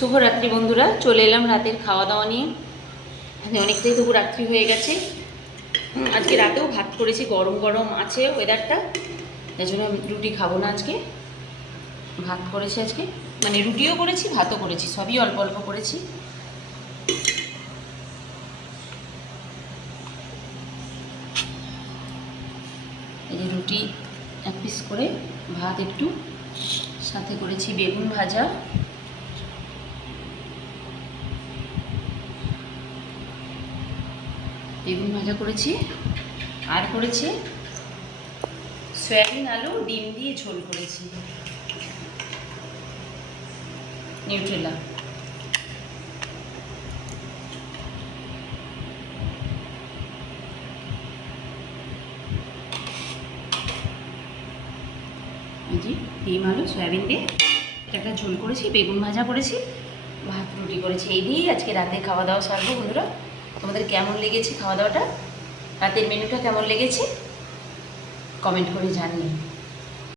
শুভরাত্রি বন্ধুরা, চলে এলাম রাতের খাওয়া দাওয়া নিয়ে। অনেকটাই তবু রাত্রি হয়ে গেছে। আজকে রাতেও ভাত করেছি, গরম গরম আছে ওয়েদারটা, তাই জন্য রুটি খাবো না আজকে। ভাত করেছি আজকে, মানে রুটিও করেছি ভাতও করেছি, সবই অল্প অল্প করেছি। এই যে রুটি এক পিস করে, ভাত একটু, সাথে করেছি বেগুন ভাজা, করেছি, আর করেছি সয়াবিন আলু ডিম দিয়ে ঝোল করেছি, নিউট্রেলা। জি, ডিম আলু সয়াবিন দিয়ে এটা একটা ঝোল করেছি, বেগুন ভাজা করেছি, ভাত রুটি করেছি। এই দিয়েই আজকে রাতে খাওয়া দাওয়া সারবো। বন্ধুরা, তোমাদের কেমন লেগেছে খাওয়া দাওয়াটা, রাতের মেনুটা কেমন লেগেছে কমেন্ট করে জানিয়ে।